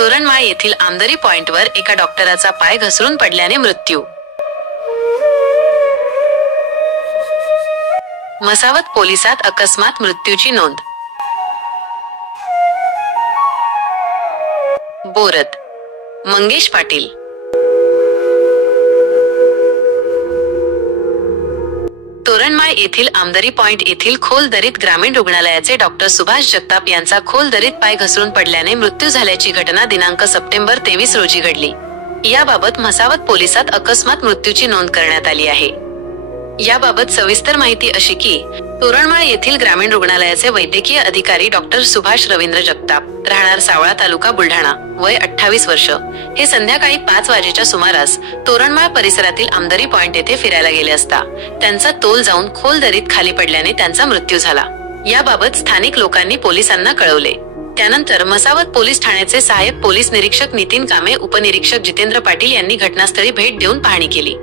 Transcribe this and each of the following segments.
तोरणमाळ येथील आमदरी पॉइंटवर एका डॉक्टराचा पाय घसरून पडल्याने मृत्यू. मसावत पोलिसात अकस्मात मृत्यूची नोंद. बोरद, मंगेश पाटील. तोरणमाळ येथील आमदरी पॉइंट येथील खोल दरीत ग्रामीण रुग्णालयाचे डॉक्टर सुभाष जगताप यांचा खोल दरीत पाय घसरून पडल्याने मृत्यू झाल्याची घटना दिनांक सप्टेंबर 23 रोजी घडली. याबाबत मसावत पोलिसात अकस्मात मृत्यूची नोंद करण्यात आली आहे. याबाबत सविस्तर माहिती अशी की तोरणमाळ येथील ग्रामीण रुग्णालयाचे वैद्यकीय अधिकारी डॉक्टर सुभाष रवींद्र जगताप, राहणार सावळा तालुका बुलढाणा, वय 28 वर्ष, हे संध्याकाळी 5 वाजेच्या सुमारास तोरणमाळ परिसरातील आमदरी पॉइंट येथे फिरायला गेले असता त्यांचा तोल जाऊन खोल दरीत खाली पडल्याने त्यांचा मृत्यू झाला. याबाबत स्थानिक लोकांनी पोलिसांना कळवले. त्यानंतर मसावत पोलीस ठाण्याचे सहाय्यक पोलीस निरीक्षक नितीन कामे, उपनिरीक्षक जितेंद्र पाटील यांनी घटनास्थळी भेट देऊन पाहणी केली.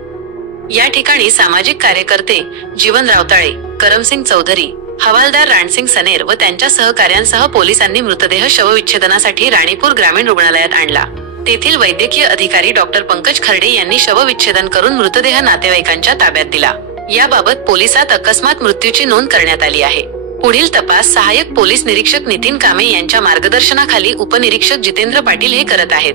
या ठिकाणी सामाजिक कार्यकर्ते जीवन रावताळे, करमसिंग चौधरी, हवालदार राणसिंग सनेर व त्यांच्या सहकार्यांसह पोलिसांनी मृतदेह शवविच्छेदनासाठी राणीपूर ग्रामीण रुग्णालयात आणला. तेथील वैद्यकीय अधिकारी डॉक्टर पंकज खर्डे यांनी शवविच्छेदन करून मृतदेह नातेवाईकांच्या ताब्यात दिला. याबाबत पोलिसात अकस्मात मृत्यूची नोंद करण्यात आली आहे. पुढील तपास सहाय्यक पोलीस निरीक्षक नितीन कामे यांच्या मार्गदर्शनाखाली उपनिरीक्षक जितेंद्र पाटील हे करत आहेत.